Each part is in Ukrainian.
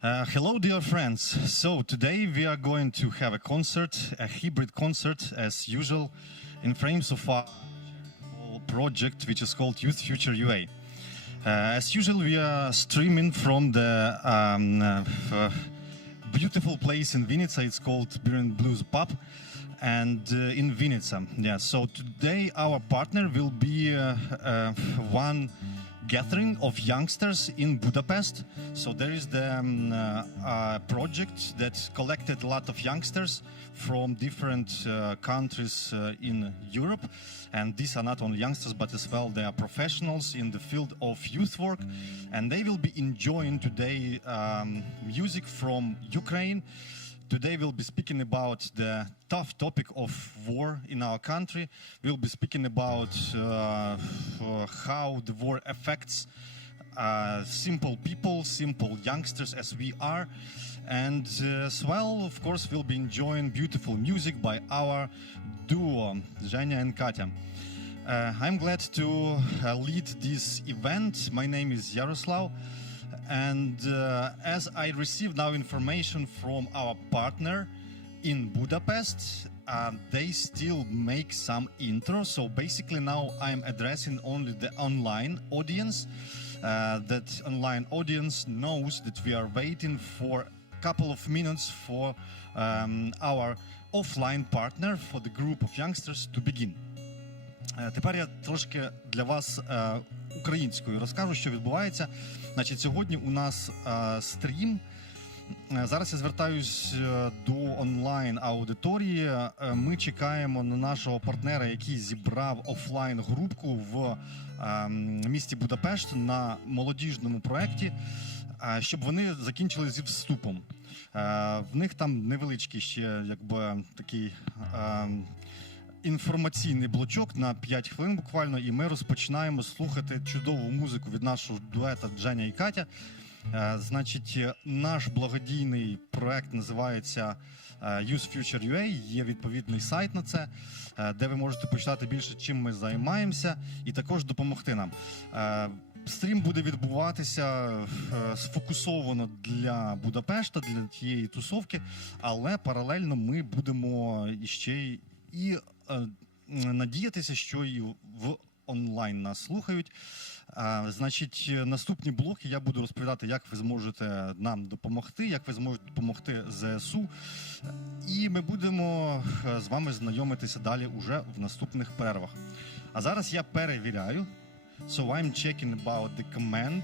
Hello, dear friends. So today we are going to have a concert, a hybrid concert, as usual, in frames of our project, which is called Youth Future UA. As usual, we are streaming from the beautiful place in Vinnytsia. It's called Beer and Blues Pub, and in Vinnytsia. Yeah. So today our partner will be one gathering of youngsters in Budapest. So there is the project that collected a lot of youngsters from different countries in Europe. And these are not only youngsters, but as well they are professionals in the field of youth work. And they will be enjoying today music from Ukraine. Today we'll be speaking about the tough topic of war in our country. We'll be speaking about how the war affects simple people, simple youngsters as we are. And as well, of course, we'll be enjoying beautiful music by our duo, Zhenya and Katya. I'm glad to lead this event. My name is Yaroslav. And as I received now information from our partner in Budapest, they still make some intro. So basically now I'm addressing only the online audience. That online audience knows that we are waiting for a couple of minutes for our offline partner, for the group of youngsters to begin. Тепер я трошки для вас українською розкажу, що відбувається. Значить, сьогодні у нас стрім. Зараз я звертаюсь до онлайн-аудиторії. Ми чекаємо на нашого партнера, який зібрав офлайн-групку в місті Будапешт на молодіжному проєкті, щоб вони закінчили зі вступом. В них там невеличкий ще, якби, такий інформаційний блочок на 5 хвилин буквально, і ми розпочинаємо слухати чудову музику від нашого дуета Женя і Катя. Значить, наш благодійний проект називається Youth Future UA, є відповідний сайт на це, де ви можете почитати більше, чим ми займаємося, і також допомогти нам. Стрім буде відбуватися сфокусовано для Будапешта, для тієї тусовки, але паралельно ми будемо іще і надіятися, що і в онлайн нас слухають. Значить, наступні блоки я буду розповідати, як ви зможете нам допомогти, як ви зможете допомогти ЗСУ. І ми будемо з вами знайомитися далі уже в наступних перервах. А зараз я перевіряю. So I'm checking about the command.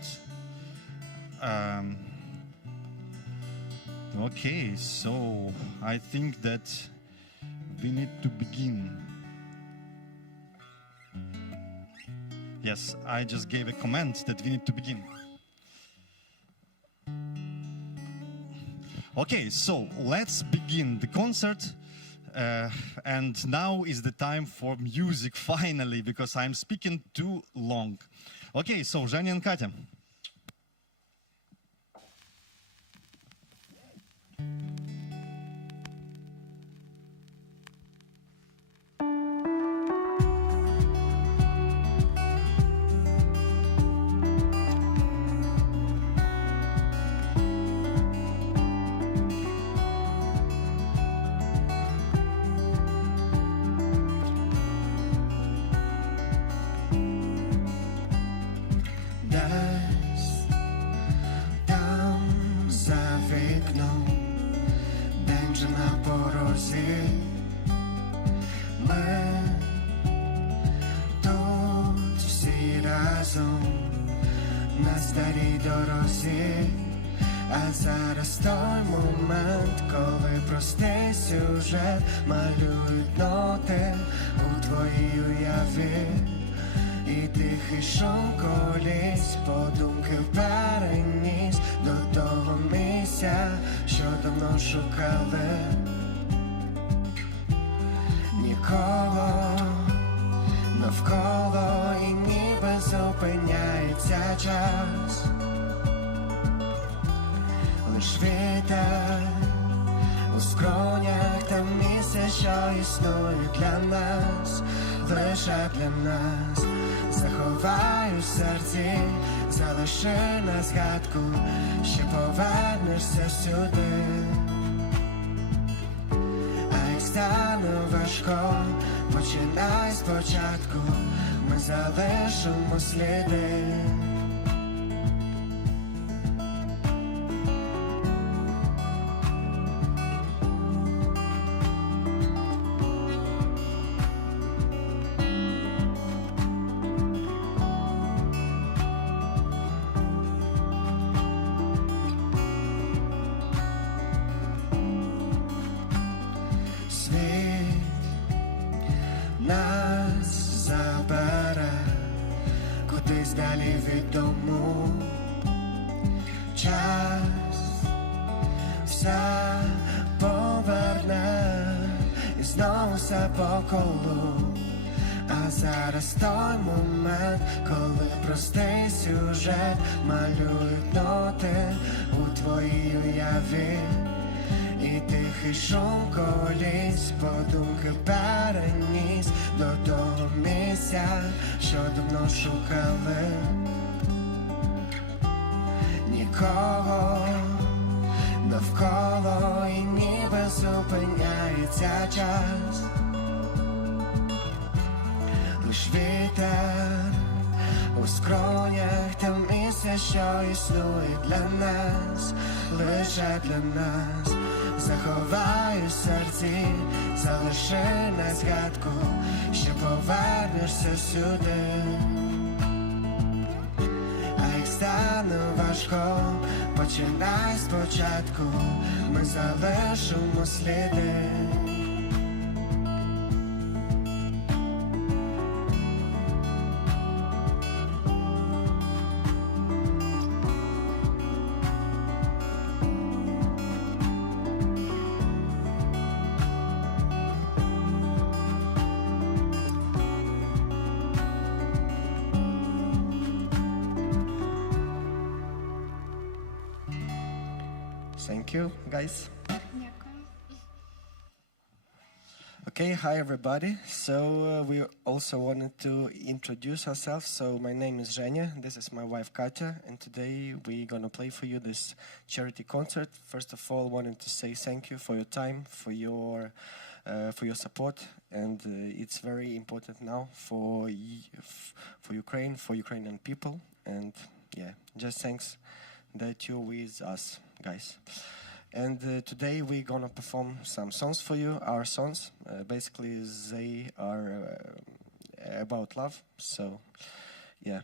Okay, so I think that we need to begin. Yes, I just gave a command that we need to begin. Okay, so let's begin the concert. And now is the time for music, finally, because I'm speaking too long. Okay, so Zhenya and Katya. На старій дорозі, а зараз той момент, коли простий сюжет малюють ноти у твоїй уяві. І тихий шум коліс, подумки переніс до того місця, що давно шукали. Нікого навколо і ніби зупиняється час. Лиш вітер у скронях та місце, що існує для нас, лише для нас. Заховаю в серці залиши на згадку, ще повернешся сюди. А як стане важко, починай спочатку, ми залишимо сліди. Нас забере кудись далі від дому. Час все поверне і знову все по колу. А зараз той момент, коли простий сюжет малюють ноти у твоїй уяві. І тихий шум коліс, подумки переніс до того місця, що давно шукали. Нікого навколо і ніби зупиняється час. Лиш вітер у скронях, та місце, що існує для нас, лише для нас. Заховай у серці, залиши на згадку, ще повернешся сюди. А як стане важко, починай спочатку, ми залишимо сліди. Thank you, guys. Okay, hi everybody. So we also wanted to introduce ourselves. So my name is Zhenya, this is my wife Katya, and today we're gonna play for you this charity concert. First of all, wanted to say thank you for your time, for your support, and it's very important now for Ukraine, for Ukrainian people, and yeah, just thanks that you're with us, guys. And today we're gonna perform some songs for you, our songs. Basically, they are about love, so yeah.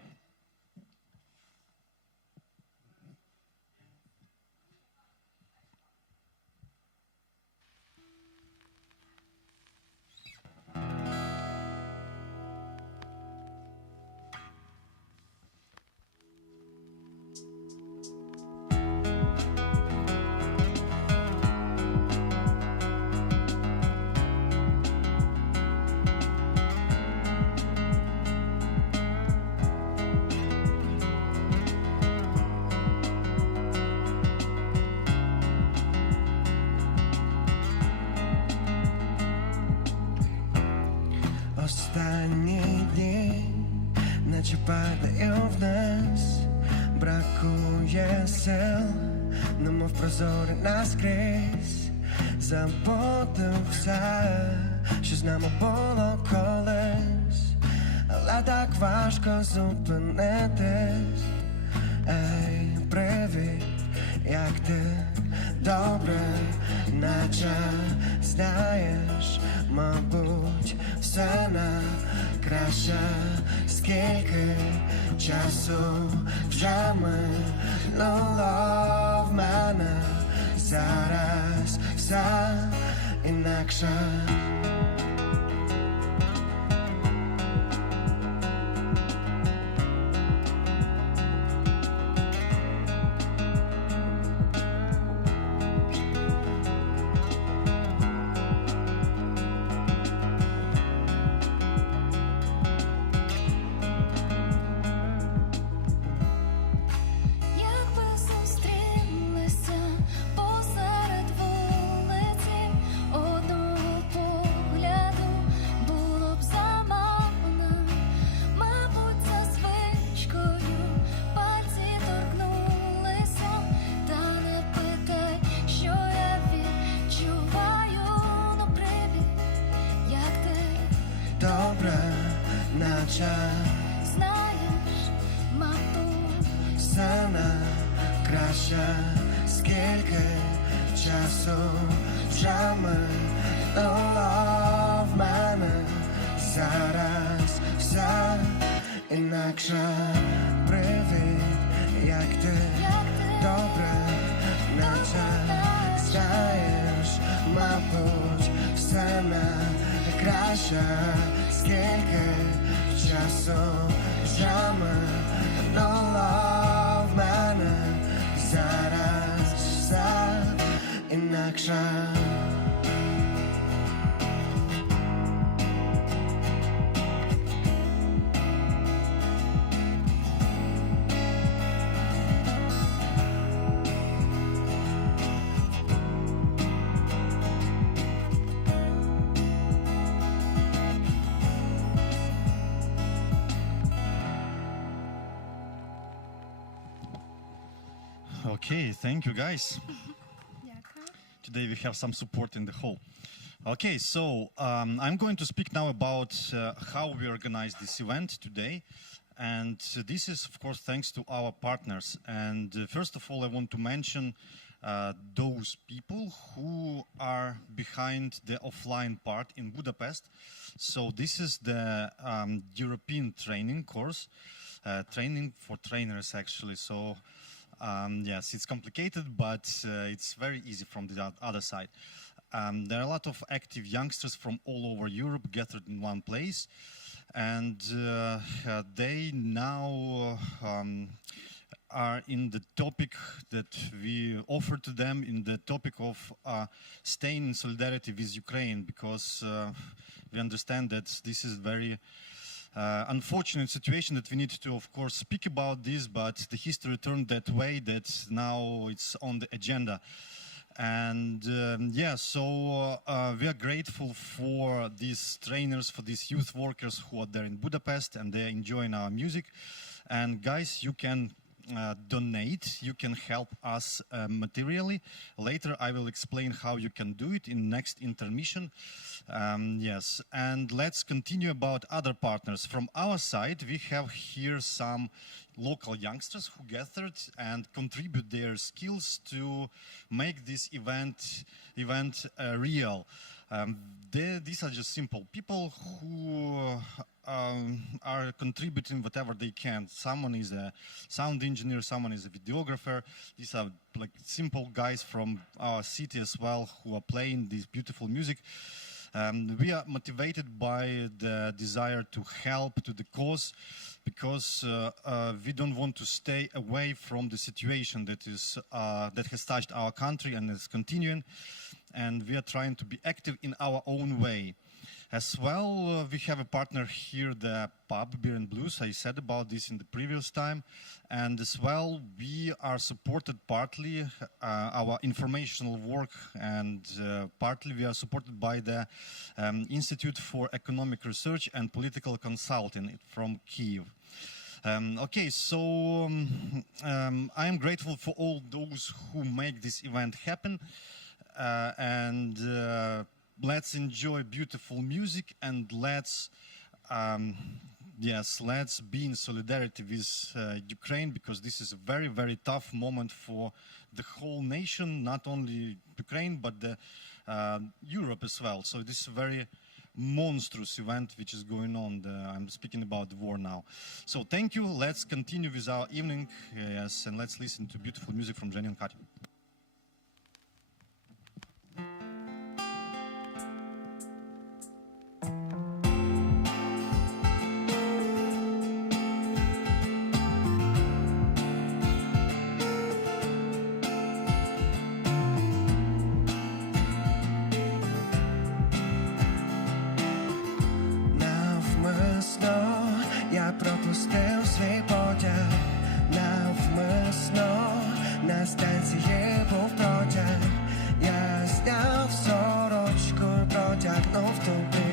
Останні дні, наче падає вниз, бракує сил, немов прозорий наскрізь, забути все, що з нами було колись, але так важко зупинитись. Ей, привіт, як ти? Добре, наче знаєш, мабуть, все на краще. Скільки часу вже минуло в мене, зараз все інакше. Посеред вулиці одного краще, скільки часу вже минуло в мене. Зараз все інакше. Привіт, як ти? Добре, наче знаєш, мабуть, все найкраще. Скільки часу вже минуло в мене. Зараз все інакше. Okay, thank you guys. Today we have some support in the hall. Okay, so I'm going to speak now about how we organize this event today. And this is, of course, thanks to our partners. And first of all, I want to mention those people who are behind the offline part in Budapest. So this is the European training course, training for trainers, actually. So yes, it's complicated, but it's very easy from the other side. There are a lot of active youngsters from all over Europe gathered in one place, and they now are in the topic that we offer to them, in the topic of staying in solidarity with Ukraine, because we understand that this is very unfortunate situation that we need to, of course, speak about this, but the history turned that way that now it's on the agenda. And yeah, so we are grateful for these trainers, for these youth workers who are there in Budapest, and they're enjoying our music. And guys, you can donate, you can help us materially. Later I will explain how you can do it in next intermission. Yes, and let's continue about other partners. From our side, we have here some local youngsters who gathered and contribute their skills to make this event real. These are just simple people who are contributing whatever they can. Someone is a sound engineer, someone is a videographer. These are like simple guys from our city as well who are playing this beautiful music. We are motivated by the desire to help to the cause, because we don't want to stay away from the situation that is that has touched our country and is continuing, and we are trying to be active in our own way. As well, we have a partner here, the pub Beer and Blues. I said about this in the previous time. And as well, we are supported partly, our informational work, and partly we are supported by the Institute for Economic Research and Political Consulting from Kyiv. Okay, so I am grateful for all those who make this event happen. Let's enjoy beautiful music, and let's be in solidarity with Ukraine, because this is a very, very tough moment for the whole nation, not only Ukraine, but Europe as well. So this is a very monstrous event which is going on. I'm speaking about the war now. So thank you. Let's continue with our evening, yes, and let's listen to beautiful music from Zhenya and Katya. Пропустив свій потяг навмисно, на станції був протяг. Я зняв сорочку і протягнув тобі.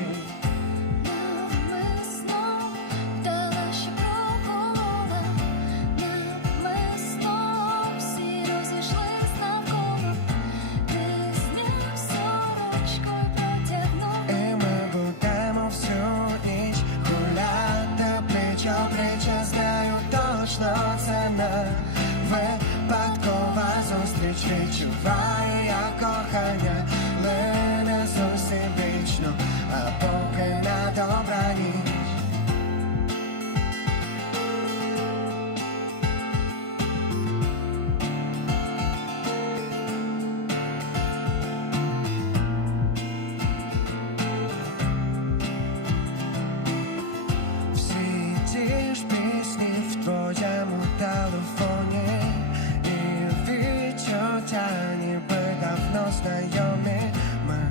Навмисно, дала ще пробувала. Навмисно, всі розійшлись навколо. Ти зняв сорочку і протягнув. І ми будемо всю ніч гуляти пліч-о-пліч. Я знаю точно, це не випадково. відчуваю я кохання, але не зовсім вічно, а поки на добраніч. Всі ті ж пісні в твоєму телефоні, і відчуття ніби давно знайомі. Ми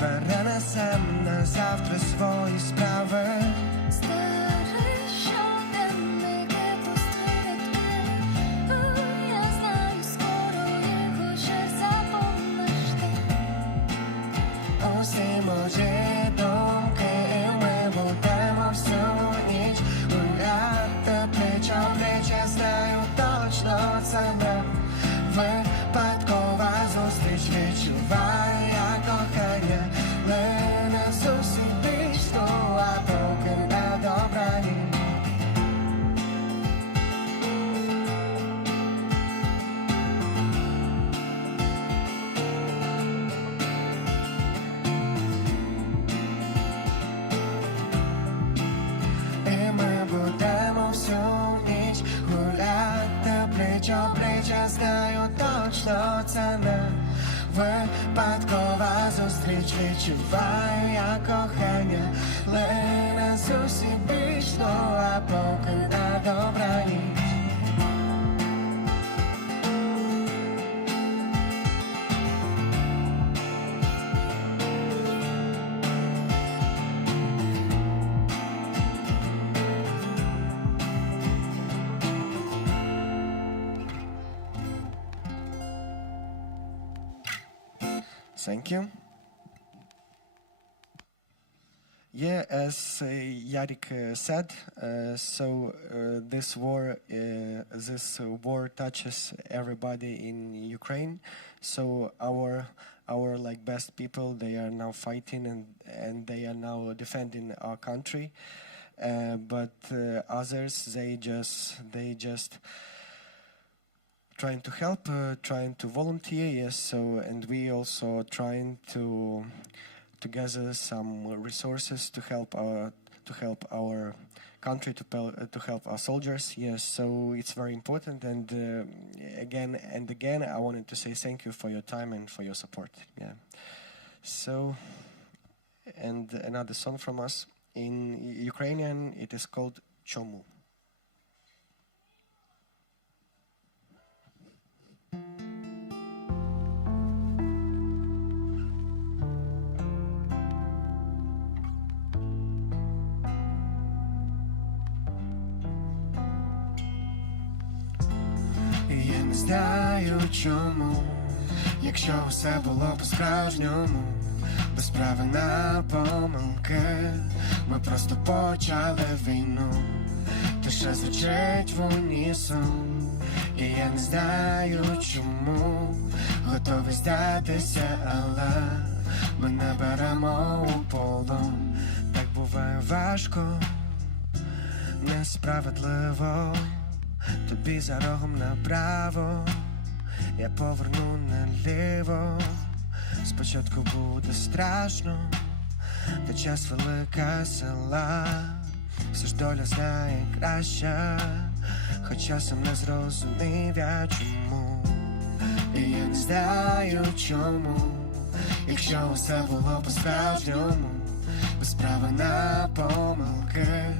перенесемо на завтра свої справи. Старий щоденники пусті рядки. Я знаю, скоро їх уже запомниш ти. Усі мої думки, і ми будемо всю ніч гуляти пліч-о-пліч. Я знаю точно, це не випадкова зустріч. Відчуваю я кохання, але не зовсім вічно, а поки на добраніч. І ми будемо всю ніч гуляти пліч-о-пліч. Я знаю точно, це не випадкова зустріч. Відчуваю я кохання, але не зовсім вічно, а поки на добраніч. Thank you. Yeah, as Yarik said, this war touches everybody in Ukraine. So our like best people, they are now fighting and they are now defending our country. But others, they just trying to help, trying to volunteer. Yes. So and we also trying to gather some resources to help our country, to help our soldiers. Yes, so it's very important. And again and again, I wanted to say thank you for your time and for your support. Yeah. So, and another song from us in Ukrainian. It is called "Чому". Я не знаю чому, якщо все було по-справжньому, без права на помилки, ми просто почали війну, тиша звучить в унісон, і я не знаю чому, готовий здатися, але ми не беремо у полон. Так буває важко, несправедливо. Тобі за рогом направо, я поверну наліво. Спочатку буде страшно, та час велика сила. Все ж доля знає краще, хоча сам не зрозумів я чому. І я не знаю чому, якщо усе було по-справжньому, без права на помилки,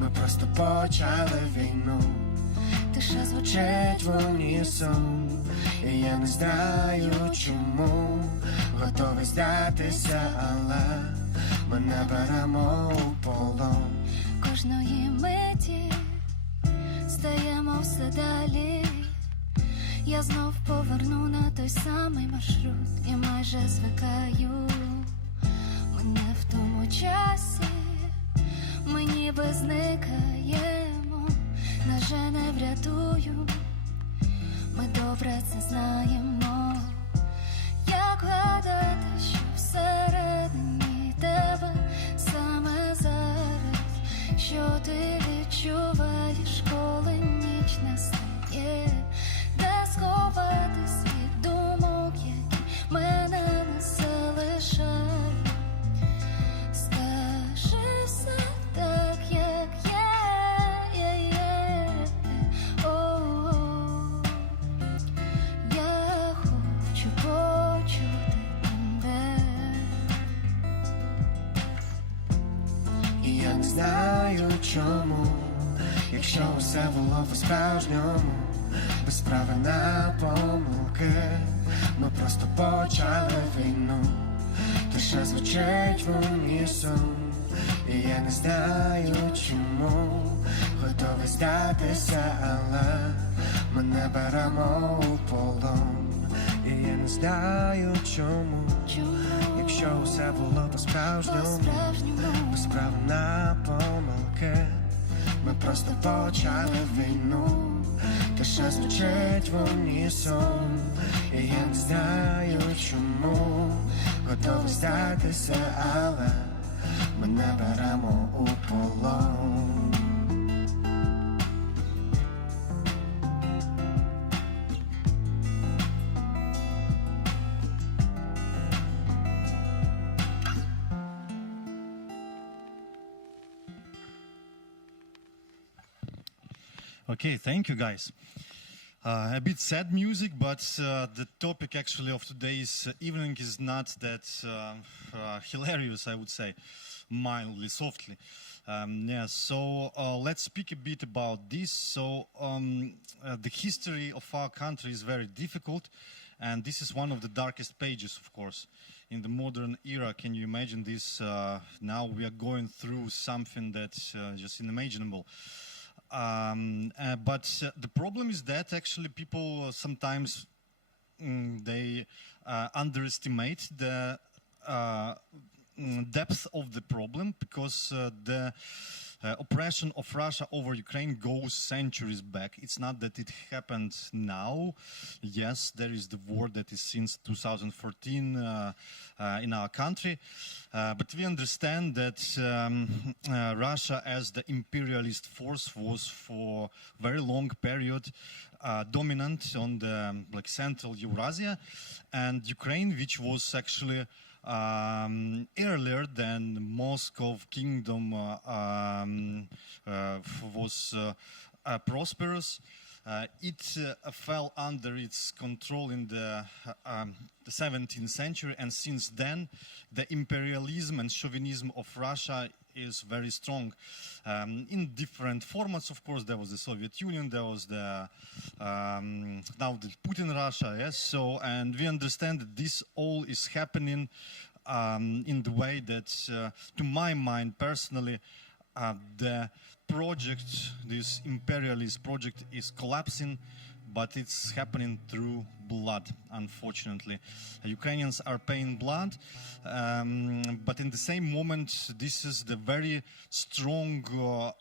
ми просто почали війну. Тиша Звучить в унісон, і я не знаю чому, готовий здатися, але ми не беремо у полон. кожної миті стаємо все далі. Я знов поверну на той самий маршрут і майже звикаю. Ми не в тому часі, ми ніби зникаємо, нас же не врятую, ми добре це знаємо. Як гадати, що всередині тебе саме зараз, що ти відчуваєш, коли ніч настає, де сховатись від думок. знаю чому, якщо усе було по-справжньому, без права на помилки. Ми просто почали війну, тиша звучить в унісон. І я не знаю чому, готовий здатися, але ми не беремо у полон. І я не знаю чому, якщо усе було по-справжньому, без права на помилки. Ми просто почали війну, тиша звучить в унісон. І я не знаю чому, готовий здатися, але ми не беремо у полон. Okay, thank you guys. A bit sad music, but the topic actually of today's evening is not that hilarious, I would say, mildly, softly. So let's speak a bit about this. So the history of our country is very difficult, and this is one of the darkest pages, of course. In the modern era, can you imagine this? Now we are going through something that's just unimaginable. But the problem is that actually people sometimes they underestimate the depth of the problem, because the oppression of Russia over Ukraine goes centuries back. It's not that it happened now. Yes, there is the war that is since 2014 in our country. But we understand that Russia as the imperialist force was for a very long period dominant on the Central Eurasia, and Ukraine, which was actually earlier than Moscow Kingdom was prosperous. It fell under its control in the 17th century, and since then the imperialism and chauvinism of Russia is very strong in different formats. Of course, there was the Soviet Union, there was the now the Putin Russia, yes. So, and we understand that this all is happening in the way that, to my mind personally, the project, this imperialist project, is collapsing, but it's happening through blood, unfortunately. Ukrainians are paying blood, but in the same moment, this is the very strong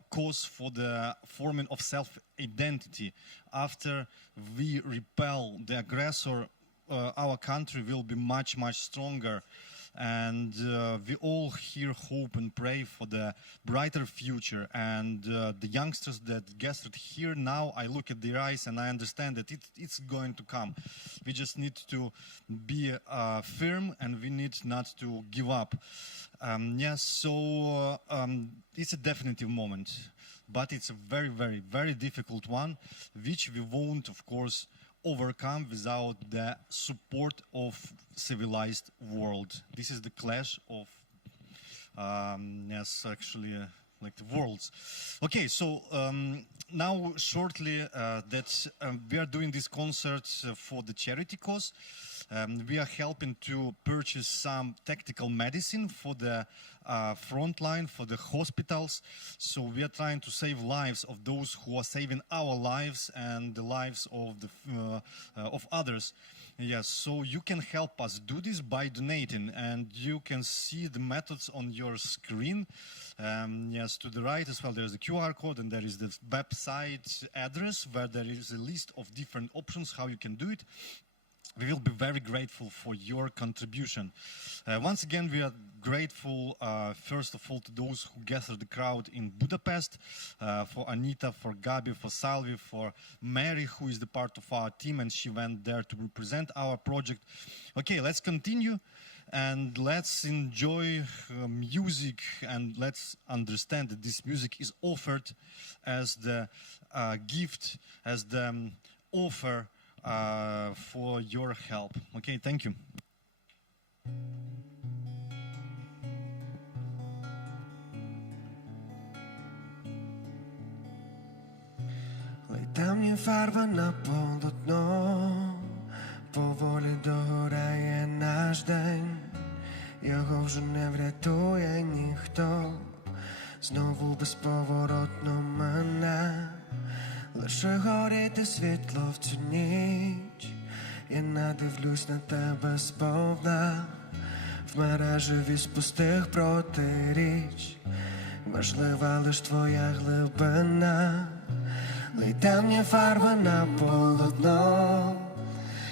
cause for the forming of self-identity. After we repel the aggressor, our country will be much, much stronger. And we all here hope and pray for the brighter future. And the youngsters that gathered here now, I look at their eyes and I understand that it's going to come. We just need to be firm, and we need not to give up. Yes, so it's a definitive moment, but it's a very, very, very difficult one, which we won't, of course, overcome without the support of civilized world. This is the clash of yes, actually like the worlds. Okay, so now shortly that we are doing this concert for the charity cause. We are helping to purchase some tactical medicine for the front line, for the hospitals. So we are trying to save lives of those who are saving our lives and the lives of the of others. Yes, so you can help us do this by donating, and you can see the methods on your screen. Yes, to the right as well, there's the QR code, and there is the website address where there is a list of different options how you can do it. We will be very grateful for your contribution. Once again, we are grateful, first of all, to those who gathered the crowd in Budapest, for Anita, for Gabi, for Salvi, for Mary, who is the part of our team, and she went there to represent our project. Okay, let's continue, and let's enjoy music, and let's understand that this music is offered as the gift, as the offer for your help. Okay, thank you. Темні фарби на полотно, поволі догорає наш день, його вже не врятує ніхто, знову безповоротно мене, лише горіти світло в цю ніч, я надивлюсь на тебе сповна, в мережеві з пустих протиріч, важлива лиш твоя глибина. Лий темні фарби на полотно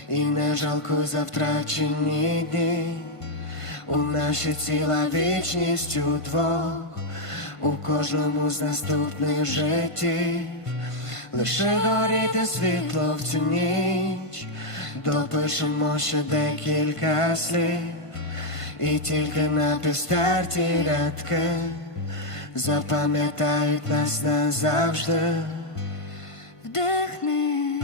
і не жалкуй за втрачені дні. У нашій ціла вічність удвох, у кожному з наступних життів. Лише горіти світло в цю ніч, допишемо ще декілька слів, і тільки напівстерті рядки запам'ятають нас назавжди. Вдихни,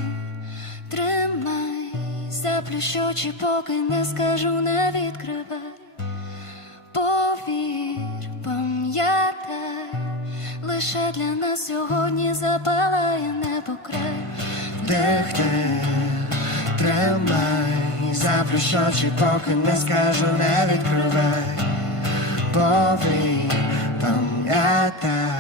тримай, заплющ очі, поки не скажу, не відкривай. Повір, пам'ятай, лише для нас сьогодні запалає небо край. Вдихни, тримай, заплющ очі, поки не скажу, не відкривай. Повір, пам'ятай.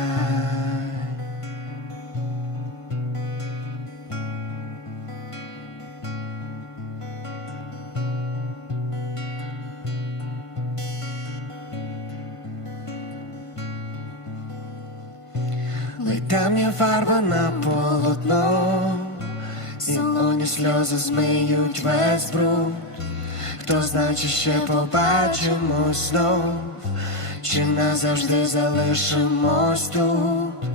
Лий темні фарби на полотно, солоні сльози змиють весь бруд. Хто знає, чи ще побачимось знов, чи назавжди залишимось тут.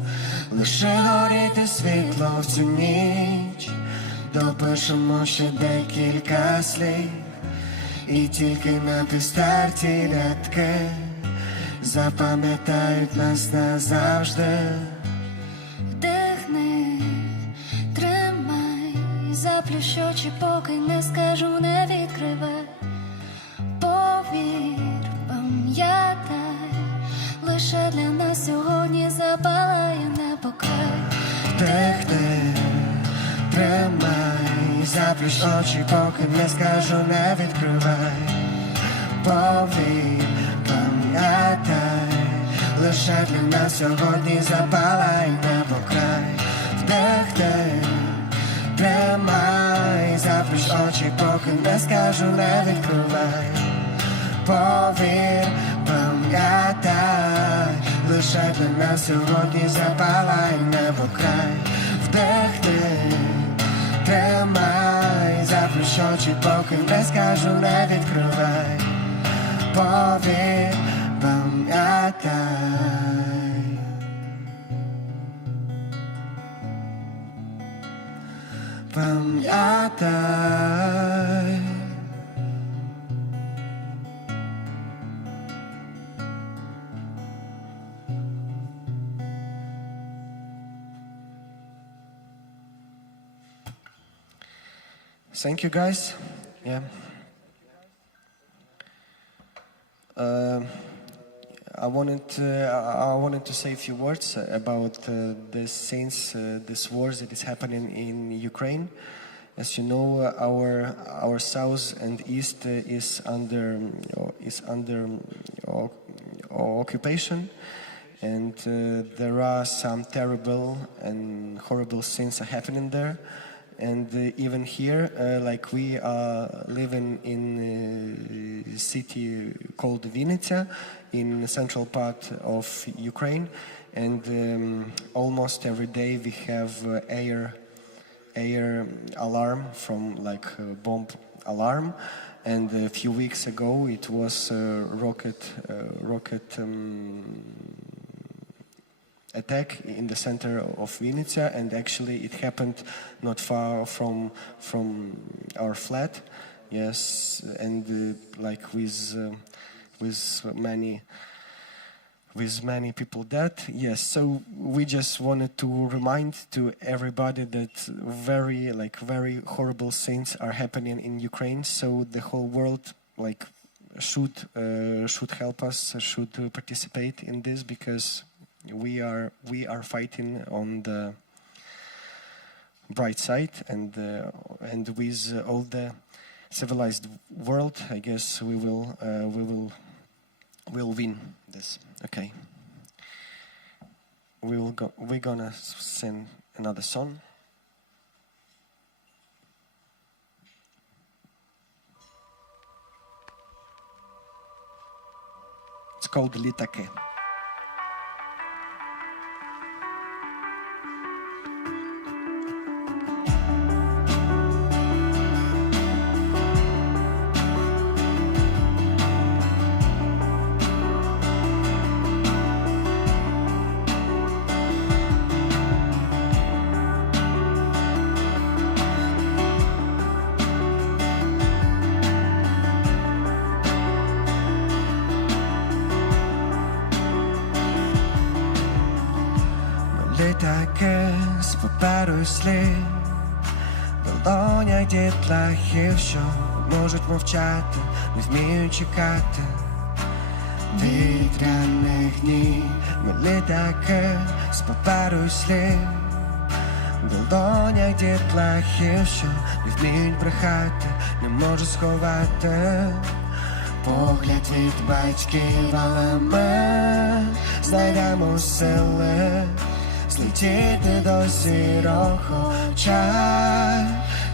Лише горіти світло в цю ніч, допишемо ще декілька слів, і тільки напівстерті рядки запам'ятають нас назавжди. Вдихни, тримай, заплющ очі, поки не скажу, не відкривай. Повір, пам'ятай, лише для нас сьогодні запалає небо край. Вдихни, тримай, заплющ очі, поки не скажу, не відкривай. Повір, пам'ятай, лише для нас сьогодні запалає небо край. Вдихни, тримай, заплющ очі, поки не скажу, не відкривай. Повір, пам'ятай, лише для нас сьогодні запалає небо край. Вдихни, тримай, заплющ очі, поки не скажу, не відкривай. Повір, пам'ятай. Пам'ятай. Thank you, guys. Yeah. I wanted to say a few words about the scenes, this war that is happening in Ukraine. As you know, our south and east is under occupation, and there are some terrible and horrible things are happening there. And even here, like we are living in a city called Vinnytsia, in the central part of Ukraine, and almost every day we have air alarm from like bomb alarm. And a few weeks ago, it was rocket attack in the center of Vinnytsia, and actually it happened not far from our flat. Yes, and like with many people dead. Yes, so we just wanted to remind to everybody that very horrible things are happening in Ukraine. So the whole world should help us, should participate in this, because we are fighting on bright side, and with all the civilized world, I guess we will win this. Okay. We're gonna sing another song. It's called Літаки. Літаки з паперу і слів, в долонях дітлахів, що можуть мовчати, не вміють чекати вітряних днів. Ми літаки з паперу і слів, в долонях дітлахів, що не вміють брехати, не можуть сховати погляд від батьків, але ми знайдемо сили злетіти до зірок, хоча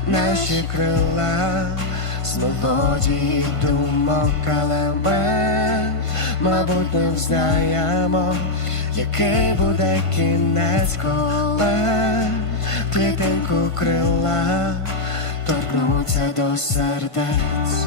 наші крила з мелодії думок, але ми, мабуть, не взнаємо, який буде кінець, коли клітинку крила торкнуться до сердець.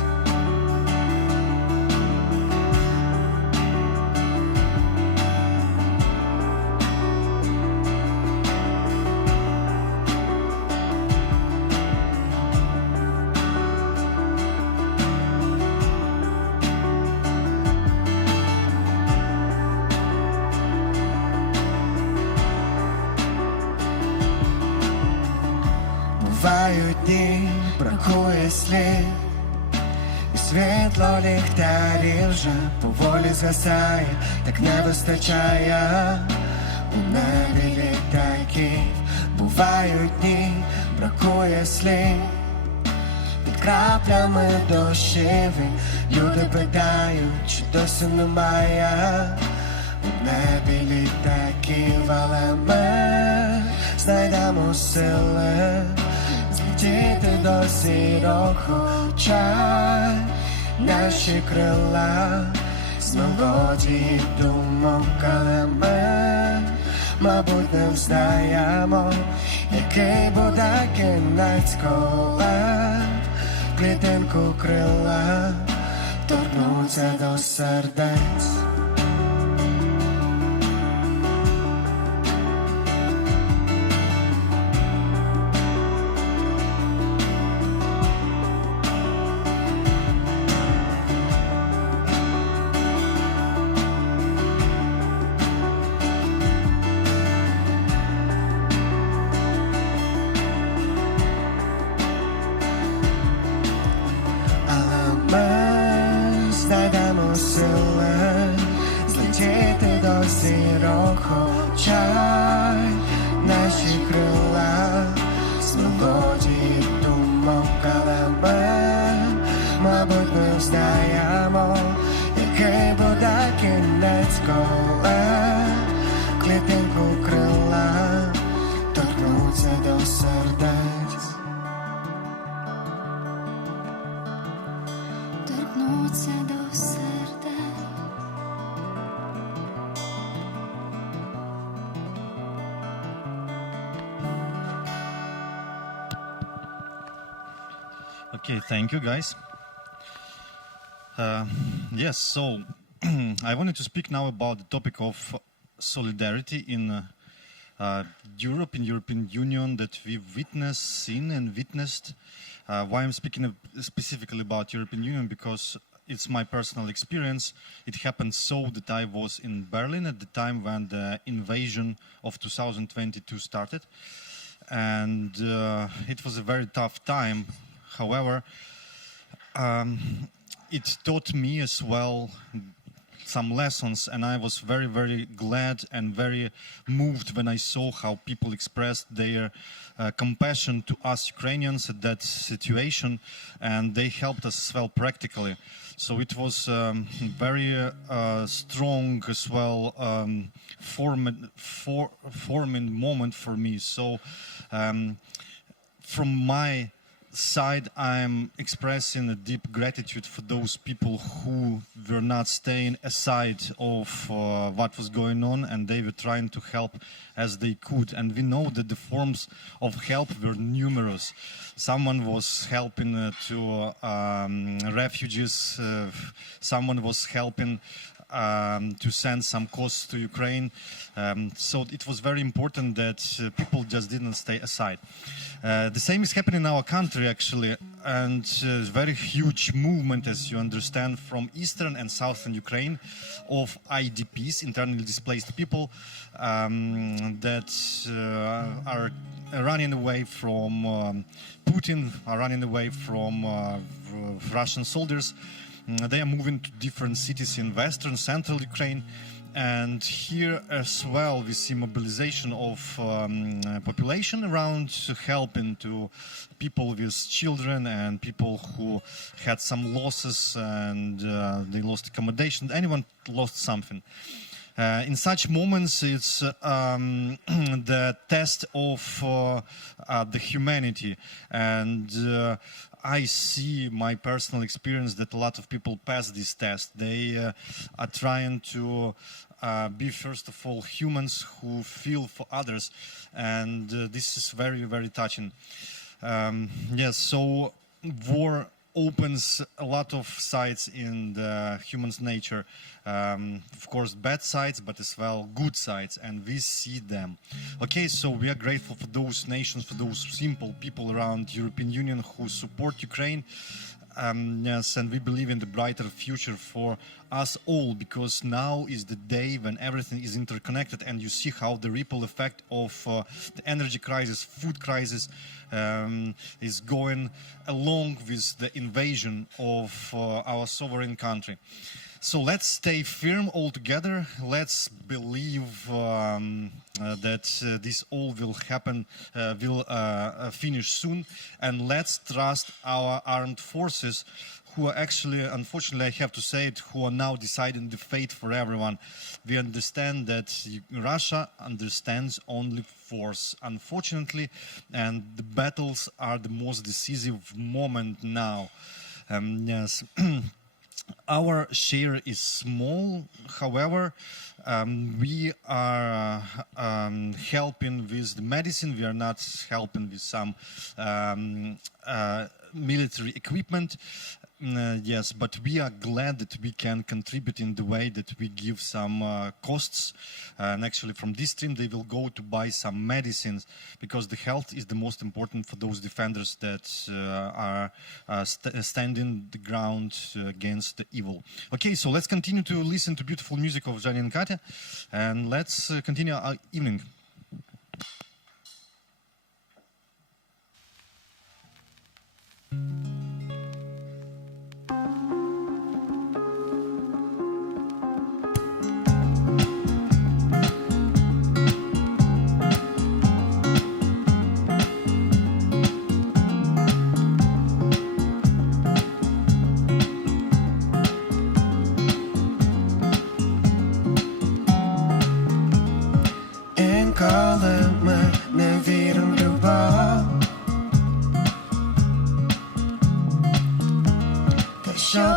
Бувають дні, бракує слів, і світло ліхтарів вже поволі згасає, так не вистачає у небі літаків. Бувають дні, бракує слів, під краплями дощів люди питають, чи досі немає у небі літаків, але ми знайдемо сили злетіти до зірок, хоча наші крила з мелодії думок, але ми, мабуть, не взнаємо, який буде кінець, коли клітинку крила торкнуться до сердець. Знайдемо сили злетіти до зірок, хоча наші крила з мелодії думок, але ми, мабуть, не взнаємо, який буде кінець, коли клітинку крила торкнуться до сердець. Торкнуться до сердець. Okay, thank you, guys. Yes, so I wanted to speak now about the topic of solidarity in Europe, in European Union, that we've witnessed, seen and witnessed. Why I'm speaking specifically about European Union, because it's my personal experience. It happened so that I was in Berlin at the time when the invasion of 2022 started. And it was a very tough time. However, it taught me as well some lessons, and I was very, very glad and very moved when I saw how people expressed their compassion to us Ukrainians at that situation, and they helped us as well practically. So it was very strong as well forming moment for me. So from my side, I'm expressing a deep gratitude for those people who were not staying aside of what was going on, and they were trying to help as they could. And we know that the forms of help were numerous. Someone was helping to refugees, someone was helping to send some costs to Ukraine. So it was very important that people just didn't stay aside. The same is happening in our country, actually, and very huge movement, as you understand, from eastern and southern Ukraine of IDPs, internally displaced people, that are running away from Putin, are running away from Russian soldiers. They are moving to different cities in western, central Ukraine. And here as well we see mobilization of population around helping to people with children and people who had some losses and they lost accommodation. Anyone lost something. In such moments, it's the test of the humanity, and I see my personal experience that a lot of people pass this test. They are trying to be, first of all, humans who feel for others, and this is very, very touching. Yes, so war opens a lot of sides in the human's nature. Of course, bad sides, but as well good sides, and we see them. Okay, so we are grateful for those nations, for those simple people around the European Union who support Ukraine. Yes, and we believe in the brighter future for us all, because now is the day when everything is interconnected, and you see how the ripple effect of the energy crisis, food crisis, is going along with the invasion of our sovereign country. So let's stay firm all together. Let's believe that this all will happen, will finish soon, and let's trust our armed forces, who are actually, unfortunately, I have to say it, who are now deciding the fate for everyone. We understand that Russia understands only force, unfortunately, and the battles are the most decisive moment now. Yes. Our share is small, however, we are helping with the medicine. We are not helping with some military equipment. Yes, but we are glad that we can contribute in the way that we give some costs. And actually from this stream they will go to buy some medicines, because the health is the most important for those defenders that are standing the ground against the evil. Okay, so let's continue to listen to beautiful music of Zhenya and Katya, and let's continue our evening.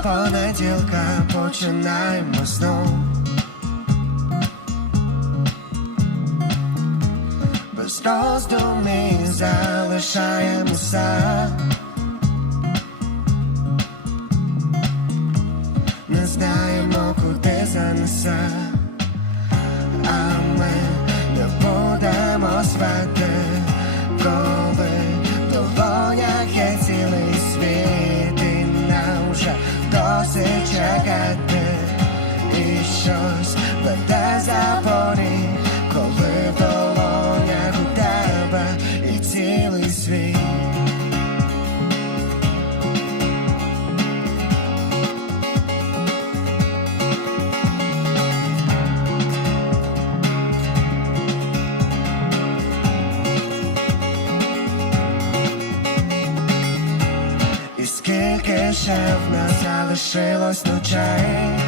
Понеділка починаємо знов. Без роздумів залишаємося. Не знаємо, куди занесе, а ми не будемо спати, коли в долонях є цілий світ, і нам вже досить чекати, і щось веде за поріг, коли в долонях у тебе і цілий світ. лише в нас залишилось ночей.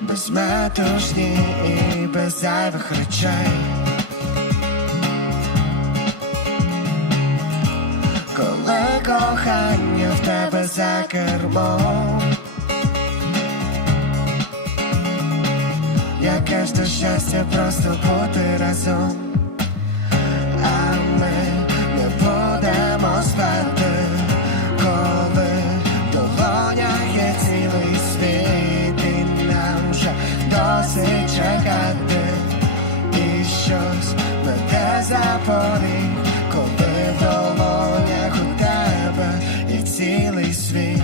Безметушні і без зайвих речей. Коли кохання в тебе за кермом, яке ж то щастя просто бути разом. А ми не будемо спати, коли в долонях є цілий світ, і нам вже досить чекати. І щось веде за поріг, коли в долонях у тебе є цілий світ.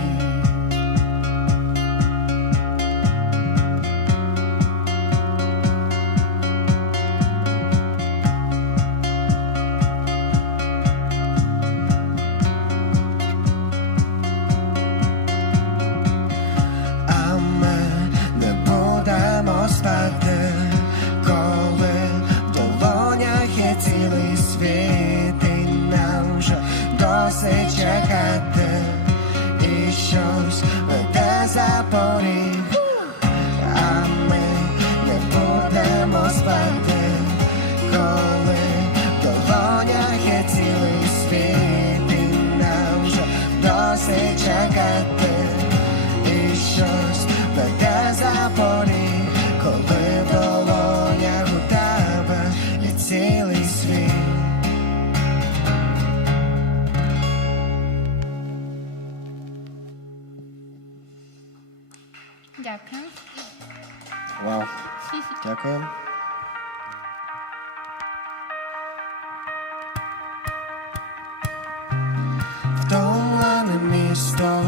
Дякую. Вау, дякую. Втомлене місто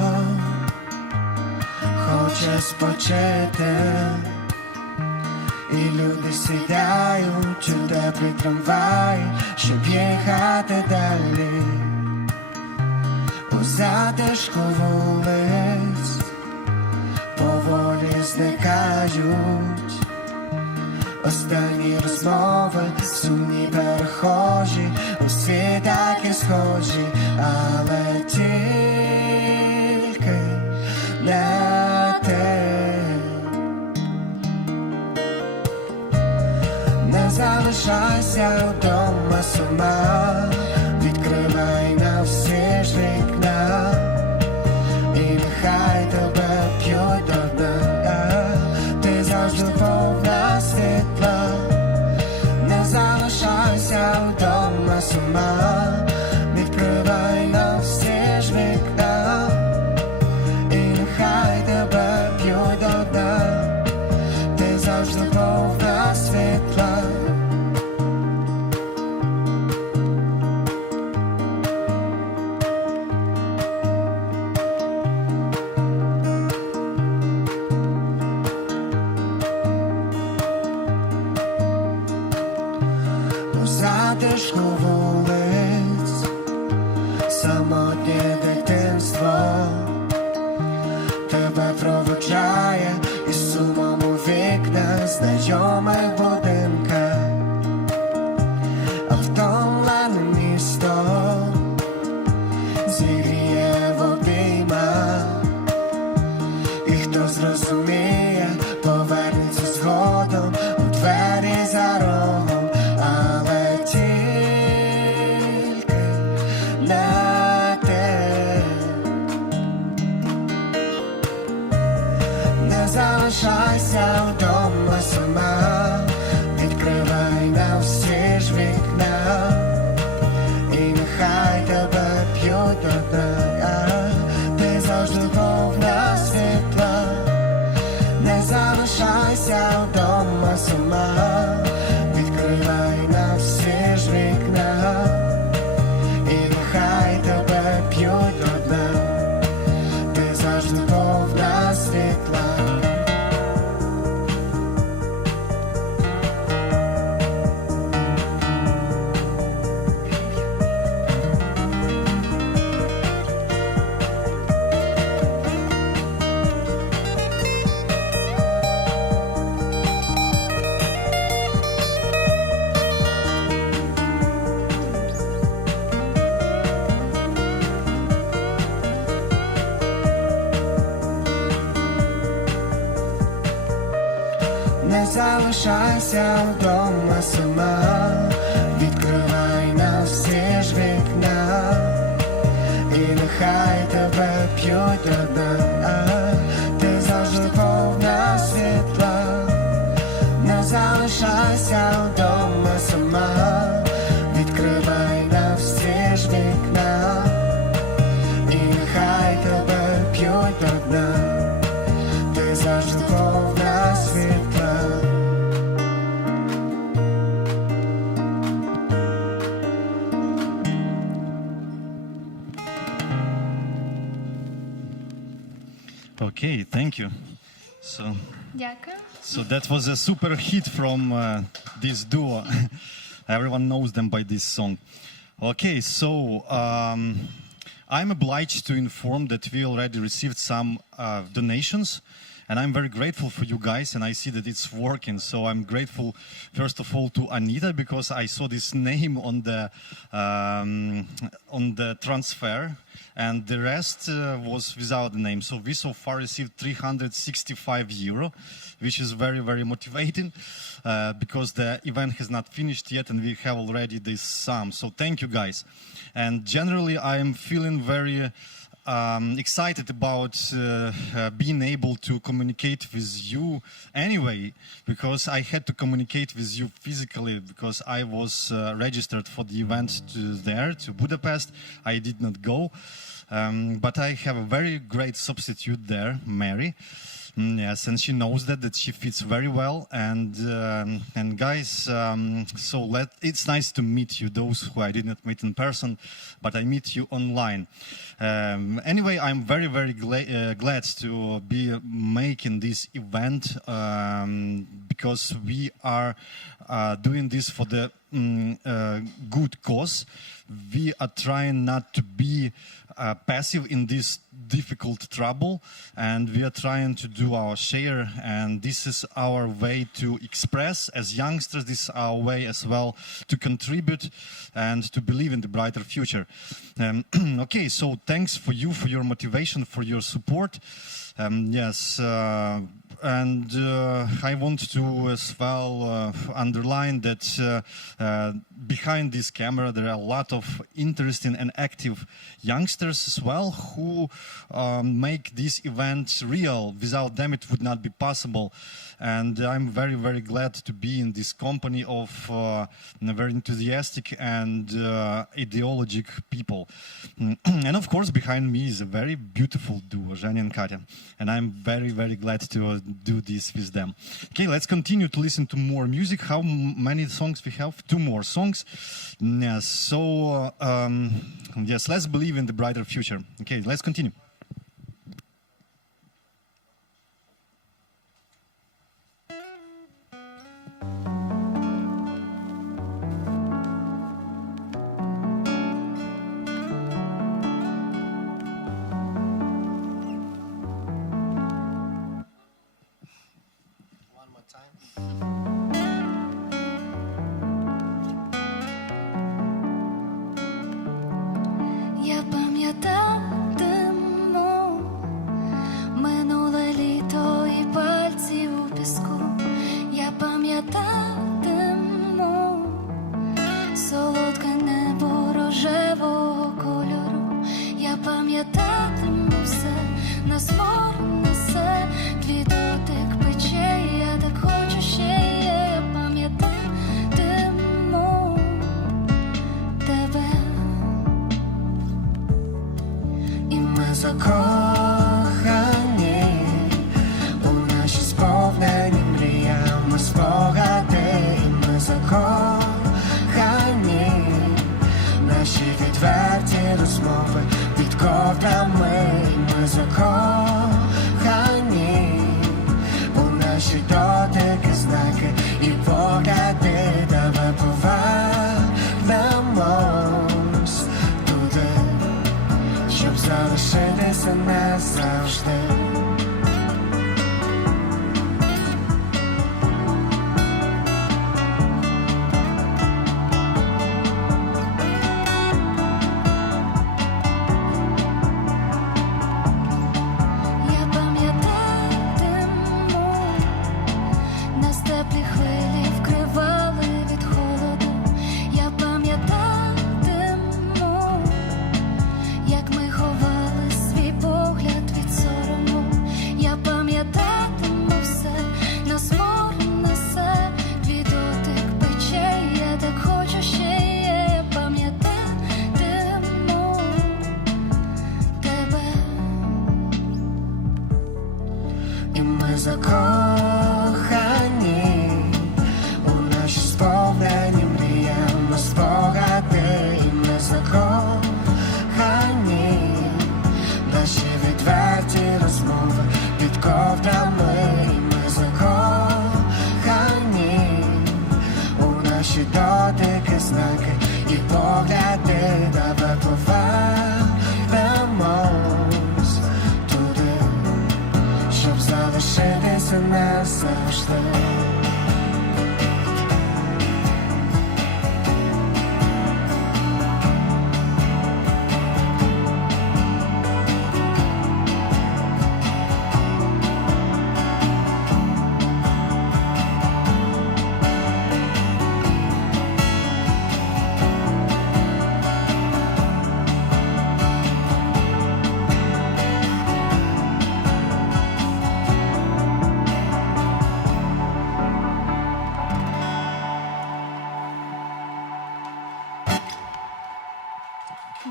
хоче спочити, і люди сідають у теплі трамваї, щоб їхати далі. У затишку вулиць поволі зникають останні розмови, сумні перехожі, усі такі схожі, але тільки не ти. Не залишайся вдома сама, відкривай на всі ж вікна, і нехай тебе п'ють до дна, ти завжди повна світла. Не залишайся вдома сама, відкривай на всі ж вікна, і нехай тебе п'ють до дна, ти завжди повна світла. Затишку вулиць залишайся вдома сама, відкривай на всі ж вікна, і нехай тебе п'ють до дна, ти завжди повна світла, не залишайся вдома сама, відкривай на всі ж вікна, і нехай тебе п'ють до дна, ти завжди повна світла. Okay, thank you. Дякую. So that was a super hit from this duo. Everyone knows them by this song. Okay, so I'm obliged to inform that we already received some donations, and I'm very grateful for you guys, and I see that it's working. So I'm grateful, first of all, to Anita, because I saw this name on the transfer, and the rest was without the name. So we so far received 365 euro, which is very, very motivating, because the event has not finished yet, and we have already this sum. So thank you, guys. And generally, I am feeling very excited about being able to communicate with you anyway, because I had to communicate with you physically, because I was registered for the event to Budapest. I did not go, but I have a very great substitute there, Mary. Yes, and she knows that she fits very well. And guys, it's nice to meet you, those who I did not meet in person, but I meet you online. Anyway, I'm very, very glad to be making this event, because we are doing this for the good cause. We are trying not to be passive in this difficult trouble, and we are trying to do our share, and this is our way to express as youngsters. This is our way as well to contribute and to believe in the brighter future. Okay, so thanks for your motivation, for your support. Yes, and I want to as well underline that behind this camera there are a lot of interesting and active youngsters as well who make this event real. Without them it would not be possible. And I'm very, very glad to be in this company of very enthusiastic and ideologic people. And of course, behind me is a very beautiful duo, Zhenya and Katya. And I'm very, very glad to do this with them. Okay, let's continue to listen to more music. How many songs we have? 2 more songs. Yes, so yes, let's believe in the brighter future. Okay, let's continue. Я пам'ятатиму минуле літо і пальці у піску. Я пам'ятатиму солодке небо рожевого кольору. Я пам'ятатиму все, нас море несе, твій дотик пече, я так хочу ще є. Я пам'ятатиму тебе. І ми закохані у наші сповнені мріями спогади. І ми закохані наші відверті розмови під ковдрами. І ми закохані у наші дотики, знаки і погляди. Давай повернемось туди, щоб залишитися назавжди. Я пам'ятатиму нас теплі закохані у наші сповнені мріями спогади, і ми закохані, наші відверті розмови під ковдрами, і ми закохані у наші дотики, знаки і погляди, давай повернемось туди, щоб залишитися назавжди.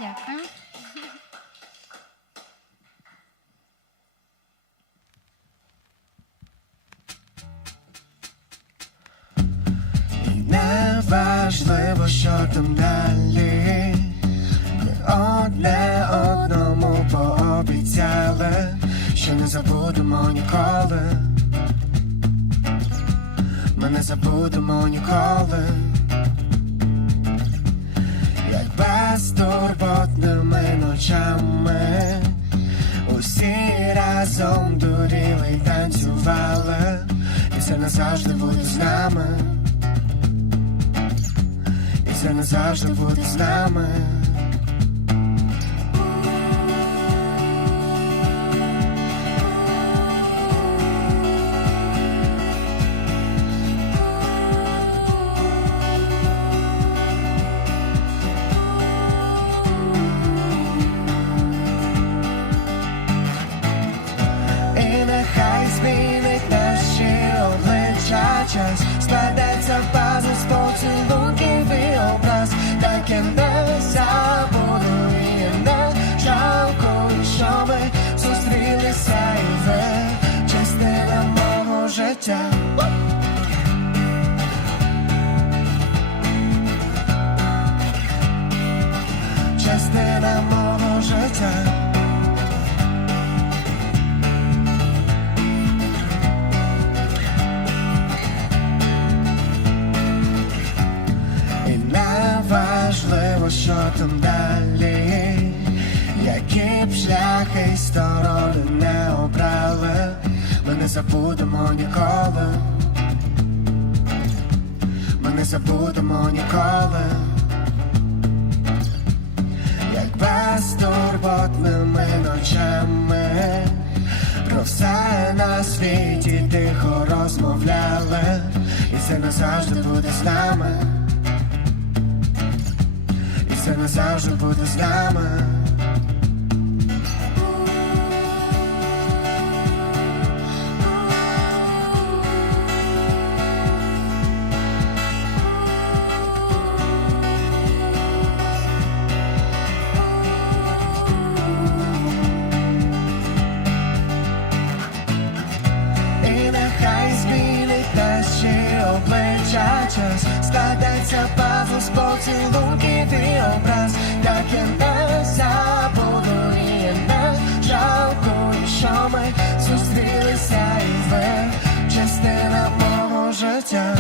Дякую. І неважливо, що там далі, ми одне одному пообіцяли, що не забудемо ніколи, ми не забудемо ніколи, як безтурботними ночами усі разом дуріли й танцювали, і це назавжди буде з нами, і це назавжди буде з нами. Час складеться пазл з поцілунків і образ, так я не забуду і не жалкую, що ми зустрілися, і ви частина мого життя. Частина мого життя. Важливо, що там далі, які б шляхи й сторони не обрали, ми не забудемо ніколи, ми не забудемо ніколи, як безтурботними ночами про все на світі тихо розмовляли, і це назавжди буде з нами. Це назавжди буде з нами. І нехай змінить наші обличчя час, складеться пазл з поцілунків і образ, так я не забуду і не жалкую, що ми зустрілися, і ви частина мого життя.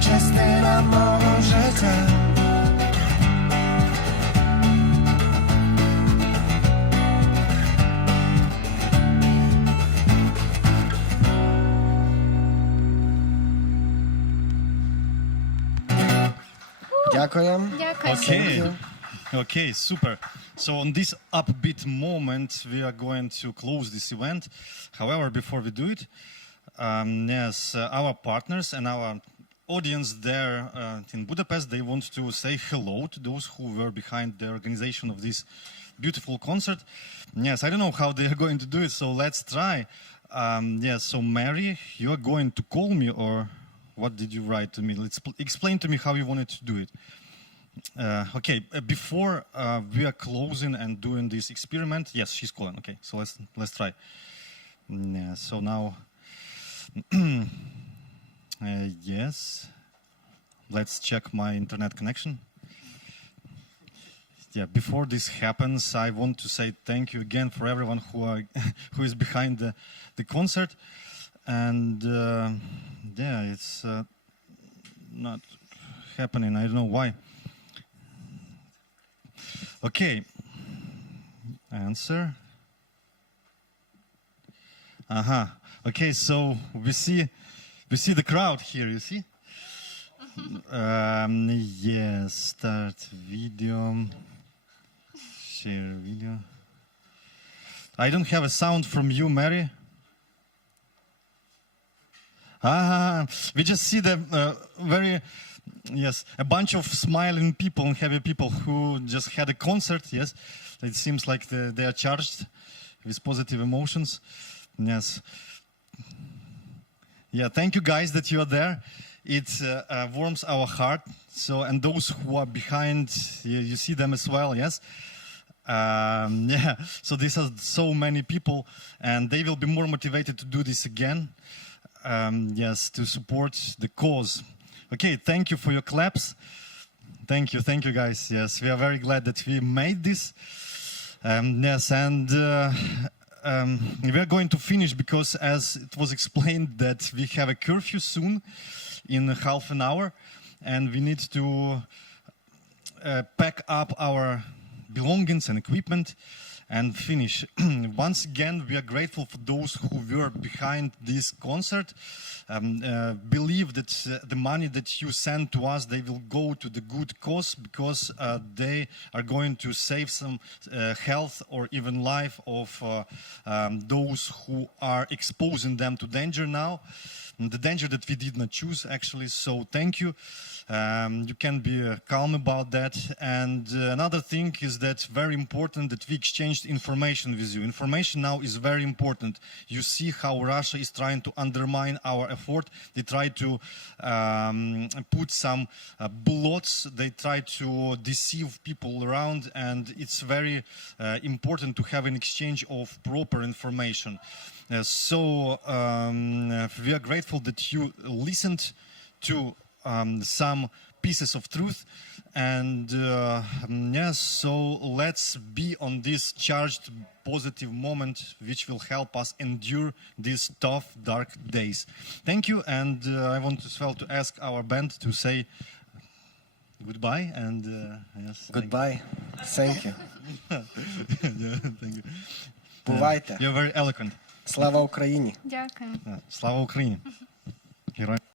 Частина мого життя. Дякую. Дякую. Okay. Okay, super. So on this upbeat moment, we are going to close this event. However, before we do it, yes, our partners and our audience there in Budapest, they want to say hello to those who were behind the organization of this beautiful concert. Yes, I don't know how they are going to do it, so let's try. Yes, so Mary, you are going to call me, or what did you write to me? Let's explain to me how you wanted to do it. Okay, before we are closing and doing this experiment, yes, she's calling. Okay, so let's try. Yeah, so now, yes, let's check my internet connection. Yeah, before this happens, I want to say thank you again for everyone who is behind the concert, and yeah, it's not happening. I don't know why. Okay, answer. Okay, so we see the crowd here. You see? Yes. Start video. Share video. I don't have a sound from you, Mary. We just see the yes, a bunch of smiling people and happy people who just had a concert. Yes, it seems like they are charged with positive emotions. Yes. Yeah, thank you guys that you are there. It warms our heart. So, and those who are behind, you see them as well. Yes. Yeah. So these are so many people, and they will be more motivated to do this again. Yes, to support the cause. Okay, thank you for your claps. Thank you guys. Yes, we are very glad that we made this. Yes, and we are going to finish because, as it was explained, that we have a curfew soon in half an hour, and we need to pack up our belongings and equipment and finish. Once again, we are grateful for those who were behind this concert. Believe that the money that you send to us, they will go to the good cause, because they are going to save some health or even life of those who are exposing them to danger now. The danger that we did not choose, actually. So thank you. You can be calm about that. And another thing is that very important that we exchanged information with you. Information now is very important. You see how Russia is trying to undermine our effort. They try to put some blots. They try to deceive people around. And it's very important to have an exchange of proper information. So we are grateful that you listened to some pieces of truth, and yes, so let's be on this charged positive moment which will help us endure these tough dark days. Thank you, and I want as well to ask our band to say goodbye, and yes, Goodbye. Thank you. Yeah, thank you. Бувайте. You're very eloquent. Слава Україні. Дякую. Слава Україні. Героям